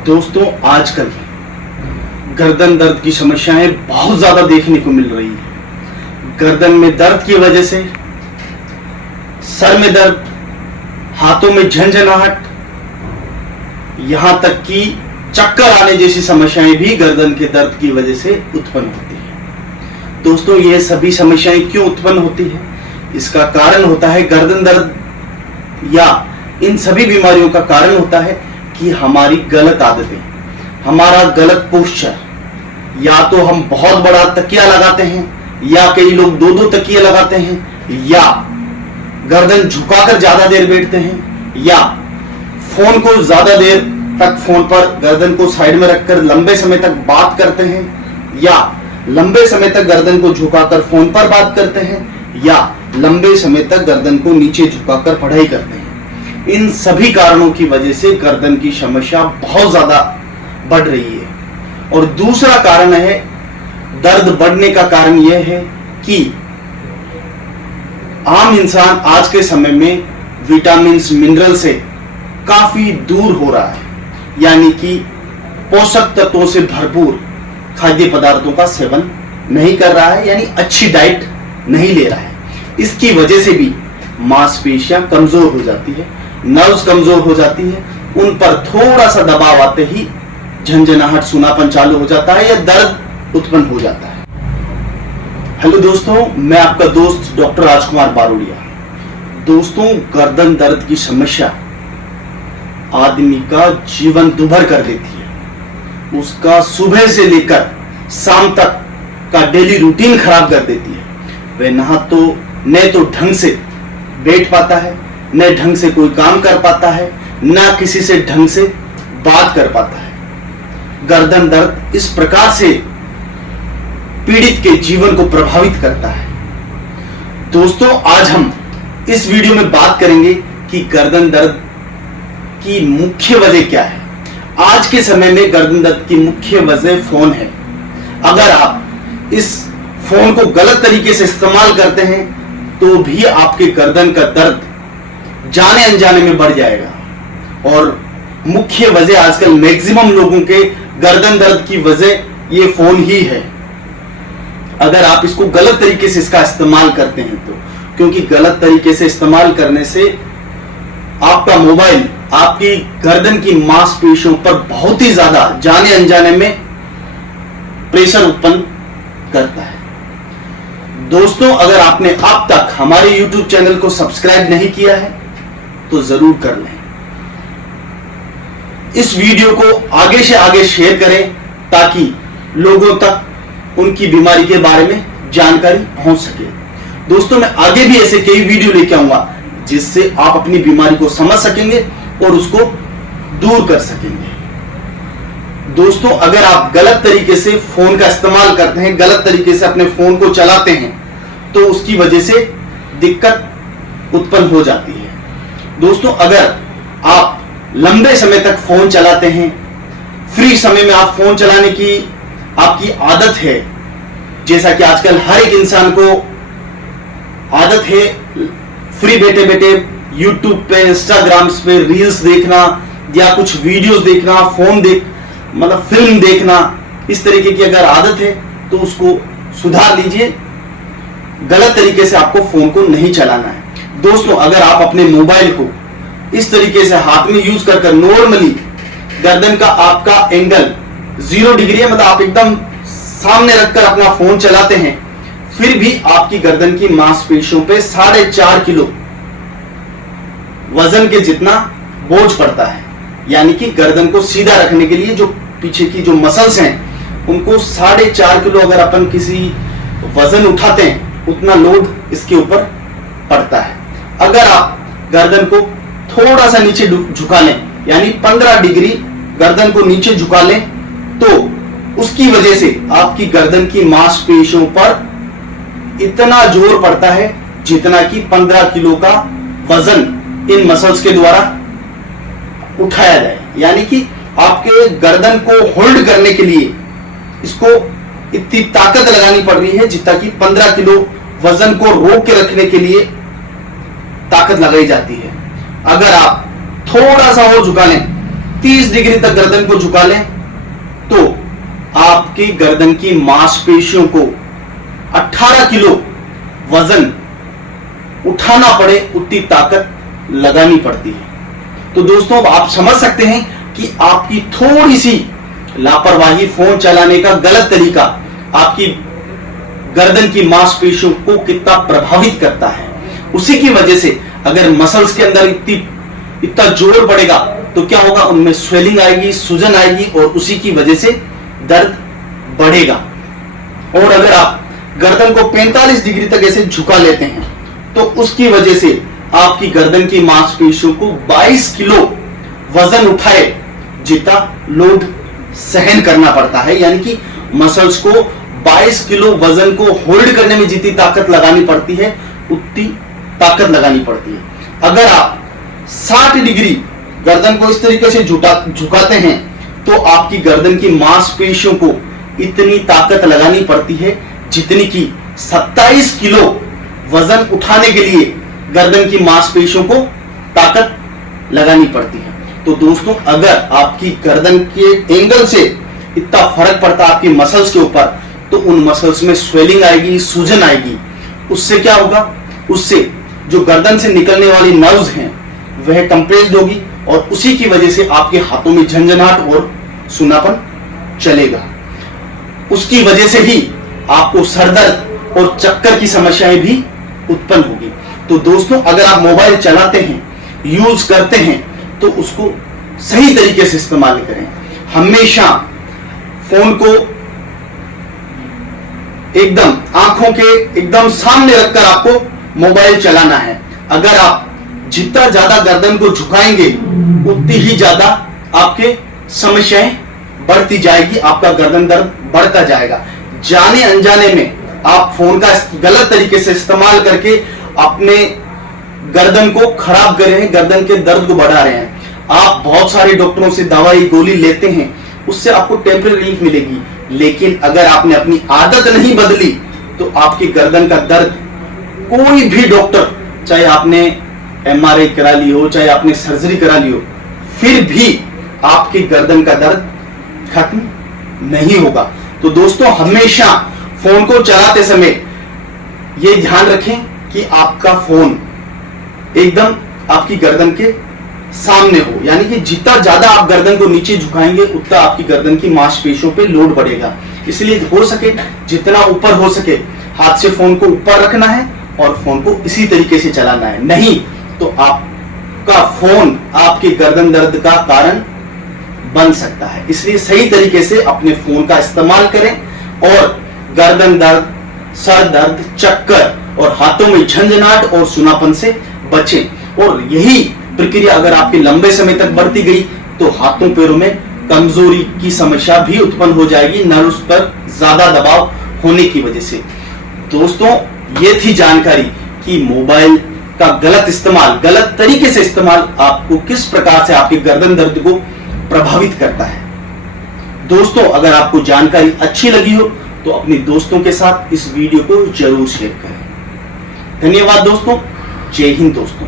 दोस्तों, आजकल गर्दन दर्द की समस्याएं बहुत ज़्यादा देखने को मिल रही है। गर्दन में दर्द की वजह से सर में दर्द, हाथों में झंझनाहट, यहां तक कि चक्कर आने जैसी समस्याएं भी गर्दन के दर्द की वजह से उत्पन्न होती है। दोस्तों, ये सभी समस्याएं क्यों उत्पन्न होती है? इसका कारण होता है गर्दन दर्द या इन सभी बीमारियों का कारण होता है कि हमारी गलत आदतें, हमारा गलत पोस्चर। या तो हम बहुत बड़ा तकिया लगाते हैं, या कई लोग दो दो तकिए लगाते हैं, या गर्दन झुकाकर ज्यादा देर बैठते हैं, या फोन को ज्यादा देर तक फोन पर गर्दन को साइड में रखकर लंबे समय तक बात करते हैं, या लंबे समय तक गर्दन को झुकाकर फोन पर बात करते हैं, या लंबे समय तक गर्दन को नीचे झुकाकर पढ़ाई करते हैं। इन सभी कारणों की वजह से गर्दन की समस्या बहुत ज्यादा बढ़ रही है। और दूसरा कारण है, दर्द बढ़ने का कारण यह है कि आम इंसान आज के समय में विटामिन मिनरल से काफी दूर हो रहा है, यानी कि पोषक तत्वों से भरपूर खाद्य पदार्थों का सेवन नहीं कर रहा है, यानी अच्छी डाइट नहीं ले रहा है। इसकी वजह से भी मांसपेशियां कमजोर हो जाती है, नर्व्स कमजोर हो जाती है, उन पर थोड़ा सा दबाव आते ही झंझनाहट, सूनापन चालू हो जाता है या दर्द उत्पन्न हो जाता है। हेलो दोस्तों, मैं आपका दोस्त डॉक्टर राजकुमार बारोड़िया। दोस्तों, गर्दन दर्द की समस्या आदमी का जीवन दुभर कर देती है। उसका सुबह से लेकर शाम तक का डेली रूटीन खराब कर देती है। वह न तो ढंग से बैठ पाता है, न ढंग से कोई काम कर पाता है, न किसी से ढंग से बात कर पाता है। गर्दन दर्द इस प्रकार से पीड़ित के जीवन को प्रभावित करता है। दोस्तों, आज हम इस वीडियो में बात करेंगे कि गर्दन दर्द की मुख्य वजह क्या है। आज के समय में गर्दन दर्द की मुख्य वजह फोन है। अगर आप इस फोन को गलत तरीके से इस्तेमाल करते हैं तो भी आपके गर्दन का दर्द जाने अनजाने में बढ़ जाएगा। और मुख्य वजह आजकल मैक्सिमम लोगों के गर्दन दर्द की वजह ये फोन ही है। अगर आप इसको गलत तरीके से इसका इस्तेमाल करते हैं तो, क्योंकि गलत तरीके से इस्तेमाल करने से आपका मोबाइल आपकी गर्दन की मांसपेशियों पर बहुत ही ज्यादा जाने अनजाने में प्रेशर उत्पन्न करता है। दोस्तों, अगर आपने अब तक हमारे YouTube चैनल को सब्सक्राइब नहीं किया है तो जरूर कर लें। इस वीडियो को आगे से आगे शेयर करें ताकि लोगों तक उनकी बीमारी के बारे में जानकारी पहुंच सके। दोस्तों, मैं आगे भी ऐसे कई वीडियो लेके आऊंगा जिससे आप अपनी बीमारी को समझ सकेंगे और उसको दूर कर सकेंगे। दोस्तों, अगर आप गलत तरीके से फोन का इस्तेमाल करते हैं, गलत तरीके से अपने फोन को चलाते हैं तो उसकी वजह से दिक्कत उत्पन्न हो जाती है। दोस्तों, अगर आप लंबे समय तक फोन चलाते हैं, फ्री समय में आप फोन चलाने की आपकी आदत है, जैसा कि आजकल हर एक इंसान को आदत है फ्री बैठे बैठे यूट्यूब पे, इंस्टाग्राम पे रील्स देखना या कुछ वीडियोस देखना, मतलब फिल्म देखना, इस तरीके की अगर आदत है तो उसको सुधार लीजिए। गलत तरीके से आपको फोन को नहीं चलाना है। दोस्तों, अगर आप अपने मोबाइल को इस तरीके से हाथ में यूज कर नॉर्मली गर्दन का आपका एंगल 0 डिग्री है, मतलब आप एकदम सामने रखकर अपना फोन चलाते हैं, फिर भी आपकी गर्दन की मांसपेशियों पे 4.5 किलो वजन के जितना बोझ पड़ता है। यानी कि गर्दन को सीधा रखने के लिए जो पीछे की जो मसल्स हैं उनको 4.5 किलो अगर अपन किसी वजन उठाते हैं उतना लोड इसके ऊपर पड़ता है। अगर आप गर्दन को थोड़ा सा नीचे झुका लें, यानी 15 डिग्री गर्दन को नीचे झुका लें, तो उसकी वजह से आपकी गर्दन की मांसपेशियों पर इतना जोर पड़ता है जितना कि 15 किलो का वजन इन मसल्स के द्वारा उठाया जाए। यानी कि आपके गर्दन को होल्ड करने के लिए इसको इतनी ताकत लगानी पड़ रही है जितना कि 15 किलो वजन को रोक के रखने के लिए ताकत लगाई जाती है। अगर आप थोड़ा सा और झुका लें 30 डिग्री तक गर्दन को झुका लें तो आपकी गर्दन की मांसपेशियों को 18 किलो वजन उठाना पड़े उतनी ताकत लगानी पड़ती है। तो दोस्तों अब आप समझ सकते हैं कि आपकी थोड़ी सी लापरवाही, फोन चलाने का गलत तरीका आपकी गर्दन की मांसपेशियों को कितना प्रभावित करता है। उसी की वजह से अगर मसल्स के अंदर इतना जोर पड़ेगा तो क्या होगा, उनमें स्वेलिंग आएगी, सूजन आएगी और उसी की वजह से दर्द बढ़ेगा। और अगर आप गर्दन को 45 डिग्री तक ऐसे झुका लेते हैं तो उसकी वजह से आपकी गर्दन की मांसपेशियों को 22 किलो वजन उठाए जितना लोड सहन करना पड़ता है, यानी कि मसल्स को 22 किलो वजन को होल्ड करने में जितनी ताकत लगानी पड़ती है उतनी ताकत लगानी पड़ती है। अगर आप 60 डिग्री गर्दन को इस तरीके से झुकाते हैं तो आपकी गर्दन की मांसपेशियों को इतनी ताकत लगानी पड़ती है जितनी की 27 किलो वजन उठाने के लिए गर्दन की मांसपेशियों को ताकत लगानी पड़ती है। तो दोस्तों अगर आपकी गर्दन के एंगल से इतना फर्क पड़ता है आपकी मसल्स के ऊपर तो उन मसल्स में स्वेलिंग आएगी, सूजन आएगी। उससे क्या होगा, उससे जो गर्दन से निकलने वाली नर्व्स हैं वह कंप्रेस्ड होगी और उसी की वजह से आपके हाथों में झंझनाहट और सूनापन चलेगा। उसकी वजह से ही आपको सरदर्द और चक्कर की समस्याएं भी उत्पन्न होगी। तो दोस्तों अगर आप मोबाइल चलाते हैं, यूज करते हैं तो उसको सही तरीके से इस्तेमाल करें। हमेशा फोन को एकदम आंखों के एकदम सामने रखकर आपको मोबाइल चलाना है। अगर आप जितना ज्यादा गर्दन को झुकाएंगे उतनी ही ज्यादा आपके समस्याएं बढ़ती जाएगी, आपका गर्दन दर्द बढ़ता जाएगा। जाने अनजाने में आप फोन का गलत तरीके से इस्तेमाल करके अपने गर्दन को खराब कर रहे हैं, गर्दन के दर्द को बढ़ा रहे हैं। आप बहुत सारे डॉक्टरों से दवाई गोली लेते हैं, उससे आपको टेम्परेरी रिलीफ मिलेगी, लेकिन अगर आपने अपनी आदत नहीं बदली तो आपकी गर्दन का दर्द कोई भी डॉक्टर, चाहे आपने एमआरआई करा ली हो, चाहे आपने सर्जरी करा ली हो, फिर भी आपकी गर्दन का दर्द खत्म नहीं होगा। तो दोस्तों हमेशा फोन को चलाते समय यह ध्यान रखें कि आपका फोन एकदम आपकी गर्दन के सामने हो, यानी कि जितना ज्यादा आप गर्दन को नीचे झुकाएंगे उतना आपकी गर्दन की मांसपेशियों पे लोड बढ़ेगा। इसलिए हो सके जितना ऊपर हो सके हाथ से फोन को ऊपर रखना है और फोन को इसी तरीके से चलाना है, नहीं तो आपका फोन आपके गर्दन दर्द का कारण बन सकता है। इसलिए सही तरीके से अपने फोन का इस्तेमाल करें और गर्दन दर्द, सर दर्द, चक्कर और हाथों में झंझनाहट और सुनापन से बचें। और यही प्रक्रिया अगर आपके लंबे समय तक बढ़ती गई तो हाथों पैरों में कमजोरी की समस्या भी उत्पन्न हो जाएगी, नर्व्स पर ज्यादा दबाव होने की वजह से। दोस्तों ये थी जानकारी कि मोबाइल का गलत इस्तेमाल, गलत तरीके से इस्तेमाल आपको किस प्रकार से आपके गर्दन दर्द को प्रभावित करता है। दोस्तों अगर आपको जानकारी अच्छी लगी हो तो अपने दोस्तों के साथ इस वीडियो को जरूर शेयर करें। धन्यवाद दोस्तों, जय हिंद दोस्तों।